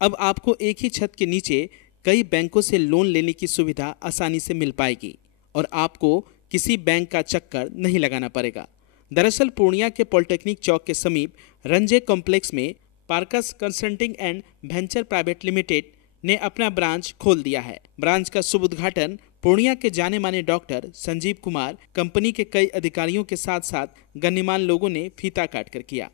अब आपको एक ही छत के नीचे कई बैंकों से लोन लेने की सुविधा आसानी से मिल पाएगी और आपको किसी बैंक का चक्कर नहीं लगाना पड़ेगा। दरअसल पूर्णिया के पॉलिटेक्निक चौक के समीप रंजे कॉम्प्लेक्स में parks consulting and venture private limited ने अपना ब्रांच खोल दिया है। ब्रांच का शुभ उद्घाटन पूर्णिया के जाने माने डॉक्टर संजीव कुमार, कंपनी के कई अधिकारियों के साथ साथ गण्यमान्य लोगों ने फीता काटकर किया।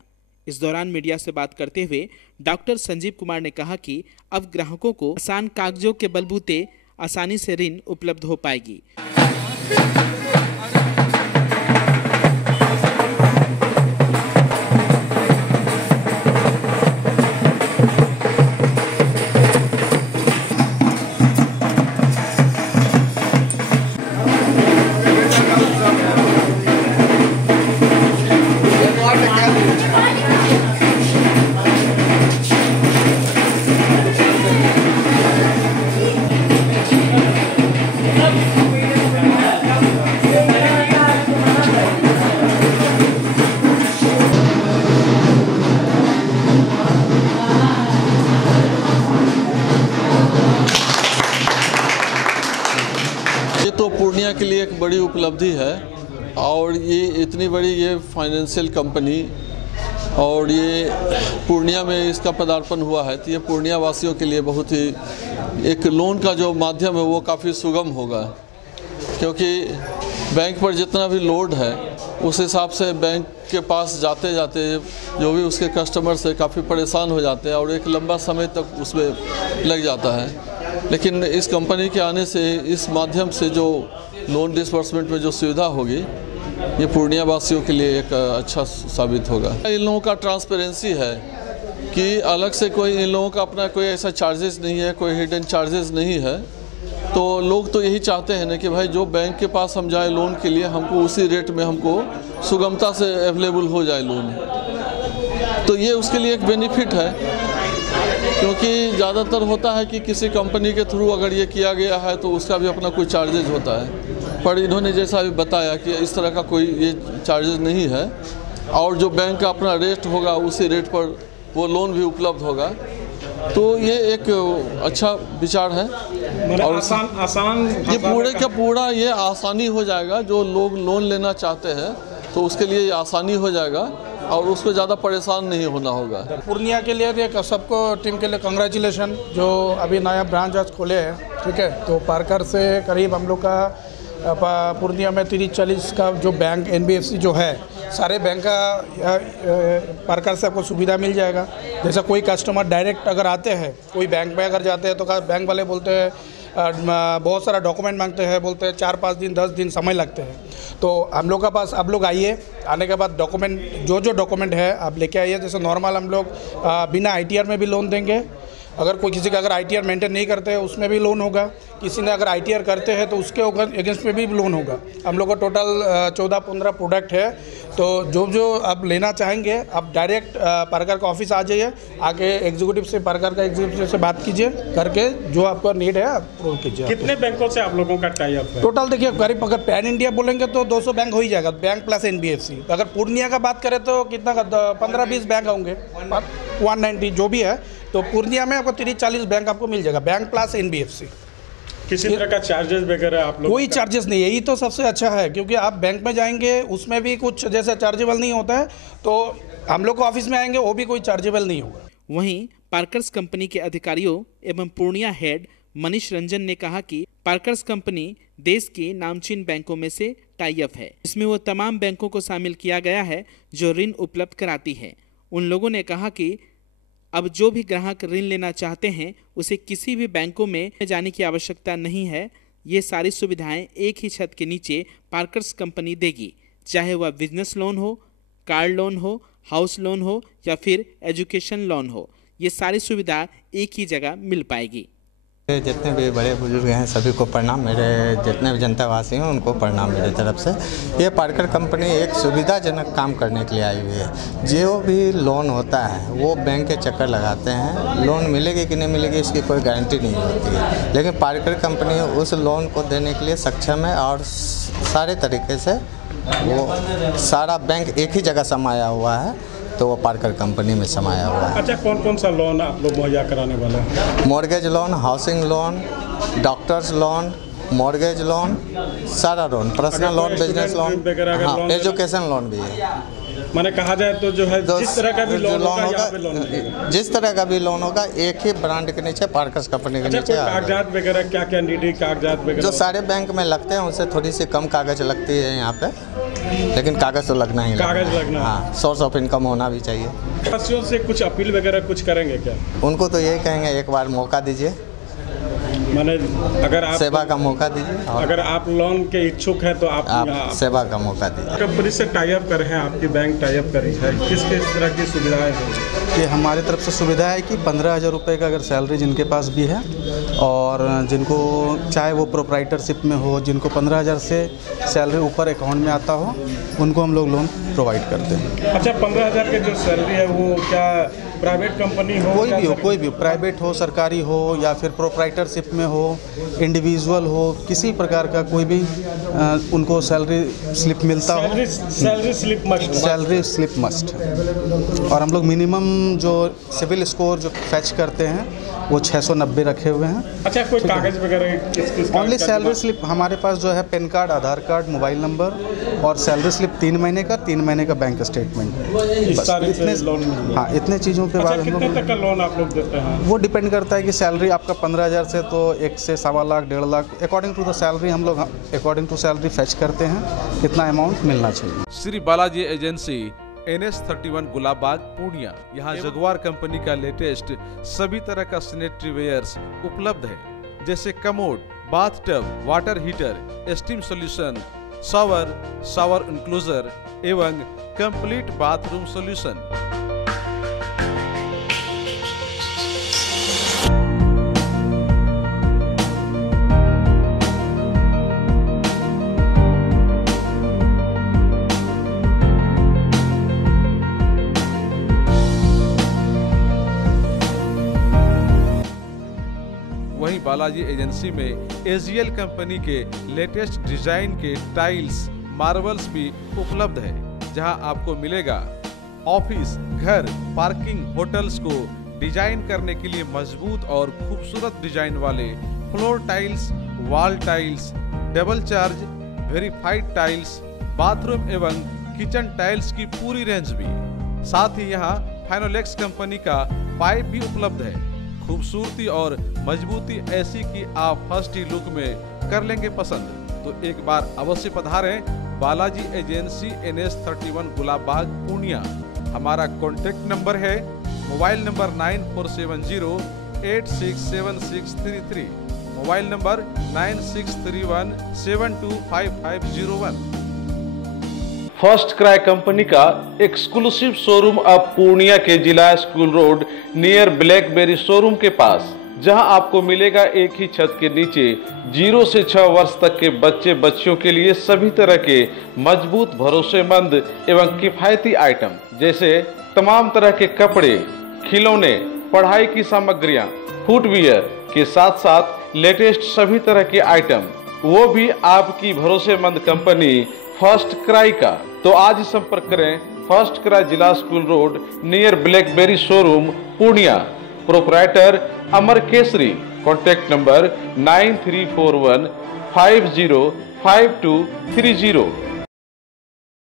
इस दौरान मीडिया से बात करते हुए डॉक्टर संजीव कुमार ने कहा कि अब ग्राहकों को आसान कागजों के बलबूते आसानी से ऋण उपलब्ध हो पाएगी। तो पूर्णिया के लिए एक बड़ी उपलब्धि है और ये इतनी बड़ी ये फाइनेंशियल कंपनी और ये पूर्णिया में इसका पदार्पण हुआ है, तो ये पूर्णिया वासियों के लिए बहुत ही एक लोन का जो माध्यम है वो काफ़ी सुगम होगा, क्योंकि बैंक पर जितना भी लोड है उस हिसाब से बैंक के पास जाते जाते जो भी उसके कस्टमर से काफ़ी परेशान हो जाते हैं और एक लंबा समय तक उसमें लग जाता है। लेकिन इस कंपनी के आने से इस माध्यम से जो लोन डिसबर्समेंट में जो सुविधा होगी ये पूर्णिया वासियों के लिए एक अच्छा साबित होगा। इन लोगों का ट्रांसपेरेंसी है कि अलग से कोई इन लोगों का अपना कोई ऐसा चार्जेस नहीं है, कोई हिडन चार्जेस नहीं है। तो लोग तो यही चाहते हैं ना कि भाई जो बैंक के पास हम जाए लोन के लिए हमको उसी रेट में हमको सुगमता से अवेलेबल हो जाए लोन, तो ये उसके लिए एक बेनिफिट है। क्योंकि ज़्यादातर होता है कि किसी कंपनी के थ्रू अगर ये किया गया है तो उसका भी अपना कोई चार्जेज होता है, पर इन्होंने जैसा भी बताया कि इस तरह का कोई ये चार्जेज नहीं है और जो बैंक का अपना रेट होगा उसी रेट पर वो लोन भी उपलब्ध होगा। तो ये एक अच्छा विचार है और आसान ये पूरे का पूरा ये आसानी हो जाएगा। जो लोग लोन लेना चाहते हैं तो उसके लिए ये आसानी हो जाएगा और उसको ज़्यादा परेशान नहीं होना होगा। पूर्णिया के लिए सबको टीम के लिए कंग्रेचुलेशन जो अभी नया ब्रांच आज खोले हैं, ठीक है। तो पार्कर से करीब हम लोग का पूर्णिया में 30-40 का जो बैंक NBFC जो है सारे बैंक का पार्कर से आपको सुविधा मिल जाएगा। जैसा कोई कस्टमर डायरेक्ट अगर आते हैं, कोई बैंक में अगर जाते हैं तो बैंक वाले बोलते हैं बहुत सारा डॉक्यूमेंट मांगते हैं, बोलते हैं 4-5 दिन 10 दिन समय लगते हैं। तो हम लोग का पास आप लोग आइए, आने के बाद डॉक्यूमेंट जो डॉक्यूमेंट है आप लेके आइए। जैसे नॉर्मल हम लोग बिना ITR में भी लोन देंगे। अगर कोई किसी का अगर ITR मेंटेन नहीं करते हैं उसमें भी लोन होगा। किसी ने अगर ITR करते हैं तो उसके अगेंस्ट में भी लोन होगा। हम लोग का टोटल 14-15 प्रोडक्ट है। तो जो आप लेना चाहेंगे आप डायरेक्ट पार्कर का ऑफिस आ जाइए, आके एग्जीक्यूटिव से पार्कर का एग्जीक्यूटिव से बात कीजिए, करके जो आपका नीड है आप पूरा कीजिए। कितने बैंकों से आप लोगों का टाई अप है? टोटल देखिए करीब अगर पैन इंडिया बोलेंगे तो 200 बैंक हो ही जाएगा, बैंक प्लस NBFC। अगर पूर्णिया का बात करें तो कितना 15-20 बैंक होंगे, 190 जो भी है। तो पूर्णिया में आपको 30-40 बैंक आपको मिल जाएगा, बैंक प्लस NBFC। किसी तरह का चार्जेस वगैरह आप लोग? कोई चार्जेस नहीं है, यही तो सबसे अच्छा है। क्योंकि आप बैंक में जाएंगे उसमें भी कुछ जैसे चार्जेबल नहीं होता है, तो हम लोग को ऑफिस में आएंगे वो भी कोई चार्जेबल नहीं होगा। वहीं पार्कर्स कंपनी के अधिकारियों एवं पूर्णिया हेड मनीष रंजन ने कहा कि पार्कर्स कंपनी देश की नामचीन बैंकों में से टाई अप है। इसमें वो तमाम बैंकों को शामिल किया गया है जो ऋण उपलब्ध कराती है। उन लोगों ने कहा कि अब जो भी ग्राहक ऋण लेना चाहते हैं उसे किसी भी बैंकों में जाने की आवश्यकता नहीं है। ये सारी सुविधाएं एक ही छत के नीचे पार्कर्स कंपनी देगी, चाहे वह बिजनेस लोन हो, कार लोन हो, हाउस लोन हो या फिर एजुकेशन लोन हो। ये सारी सुविधा एक ही जगह मिल पाएगी। जितने भी बड़े बुजुर्ग हैं सभी को प्रणाम, मेरे जितने भी जनतावासी हैं उनको प्रणाम मेरे तरफ से। ये पार्कर कंपनी एक सुविधाजनक काम करने के लिए आई हुई है। जो भी लोन होता है वो बैंक के चक्कर लगाते हैं, लोन मिलेगी कि नहीं मिलेगी इसकी कोई गारंटी नहीं होती है। लेकिन पार्कर कंपनी उस लोन को देने के लिए सक्षम है और सारे तरीके से वो सारा बैंक एक ही जगह समाया हुआ है। तो वो पार्कर कंपनी में समाया हुआ है। अच्छा, कौन कौन सा लोन आप लोग मुहैया कराने वाले हैं? Mortgage loan, housing loan, doctors loan, mortgage loan, सारा loan, personal loan, business loan, हाँ, एजुकेशन लोन भी है। मैंने कहा जाए तो जो है जिस तरह का भी लोन होगा यहाँ पे लोन मिलेगा। जिस तरह का भी लोन होगा एक ही ब्रांड के नीचे, पार्कर्स कंपनी के अच्छा, नीचे। कोई कागजात वगैरह क्या क्या नीडी कागजात वगैरह जो सारे बैंक में लगते हैं उससे थोड़ी सी कम कागज लगती है यहाँ पे, लेकिन कागज तो लगना ही कागज लगना, हाँ, सोर्स ऑफ इनकम होना भी चाहिए। वासियों से कुछ अपील वगैरह कुछ करेंगे क्या? उनको तो यही कहेंगे एक बार मौका दीजिए, मैंने अगर आप सेवा का मौका दीजिए, और अगर आप लोन के इच्छुक हैं तो आप सेवा का मौका दीजिए। कंपनी से टाई अप कर रहे हैं, आपकी बैंक टाई अप करी है, किस किस तरह की सुविधाएं हैं? ये हमारी तरफ से सुविधा है कि 15,000 रुपये का अगर सैलरी जिनके पास भी है, और जिनको चाहे वो प्रोप्राइटरशिप में हो, जिनको 15,000 से सैलरी ऊपर अकाउंट में आता हो, उनको हम लोग लोन प्रोवाइड करते हैं। अच्छा, 15,000 की जो सैलरी है वो क्या प्राइवेट कंपनी हो? कोई भी हो, प्राइवेट हो, सरकारी हो, या फिर प्रोप्राइटरशिप में हो, इंडिविजुअल हो, किसी प्रकार का कोई भी उनको सैलरी स्लिप मिलता हो, salary slip must. Salary slip must. और हम लोग मिनिमम जो सिविल स्कोर जो फैच करते हैं वो 690 रखे हुए हैं। अच्छा, कोई कागज वगैरह किस ओनली सैलरी स्लिप हमारे पास जो है पैन कार्ड, आधार कार्ड, मोबाइल नंबर, और सैलरी स्लिप 3 महीने का, 3 महीने का बैंक स्टेटमेंट, बस इतने लोन। हाँ, इतने चीज़ों के बाद हम लोग कितने तक का लोन आप लोग देते हैं? वो डिपेंड करता है कि सैलरी आपका 15,000 से तो 1 से 1.25 lakh, 1.5 lakh, according to the salary हम लोग अकॉर्डिंग टू सैलरी फैच करते हैं कितना अमाउंट मिलना चाहिए। Shri Balaji agency, NS31 Gulabbagh, Purnia. यहाँ जगुआर कंपनी का लेटेस्ट सभी तरह का सैनिटरी वेयर्स उपलब्ध है, जैसे commode, bathtub, water heater, steam solution, shower enclosure एवं कंप्लीट बाथरूम सॉल्यूशन। वहीं बालाजी एजेंसी में AGL कंपनी के लेटेस्ट डिजाइन के टाइल्स, मार्बल्स भी उपलब्ध है, जहां आपको मिलेगा ऑफिस, घर, पार्किंग, होटल्स को डिजाइन करने के लिए मजबूत और खूबसूरत डिजाइन वाले floor tiles, wall tiles, double charge verified tiles, bathroom एवं किचन टाइल्स की पूरी रेंज भी। साथ ही यहाँ फाइनोलेक्स कंपनी का पाइप भी उपलब्ध है। खूबसूरती और मजबूती ऐसी कि आप फर्स्ट ही लुक में कर लेंगे पसंद। तो एक बार अवश्य पधारें बालाजी एजेंसी, NS31 गुलाबबाग, पूर्णिया। हमारा कॉन्टेक्ट नंबर है mobile number 9471086763, mobile number 9631725501। First cry company का एक्सक्लूसिव शोरूम अब पूर्णिया के जिला school road near blackberry showroom के पास, जहां आपको मिलेगा एक ही छत के नीचे 0 से 6 वर्ष तक के बच्चे बच्चियों के लिए सभी तरह के मजबूत, भरोसेमंद एवं किफायती आइटम, जैसे तमाम तरह के कपड़े, खिलौने, पढ़ाई की सामग्रियां, फुटवियर के साथ साथ लेटेस्ट सभी तरह के आइटम, वो भी आपकी भरोसेमंद कंपनी फर्स्ट क्राई का। तो आज ही संपर्क करें फर्स्ट क्राई, जिला school road near blackberry showroom, Purnia. Proprietor Amar Kesari. Contact number 9341505230।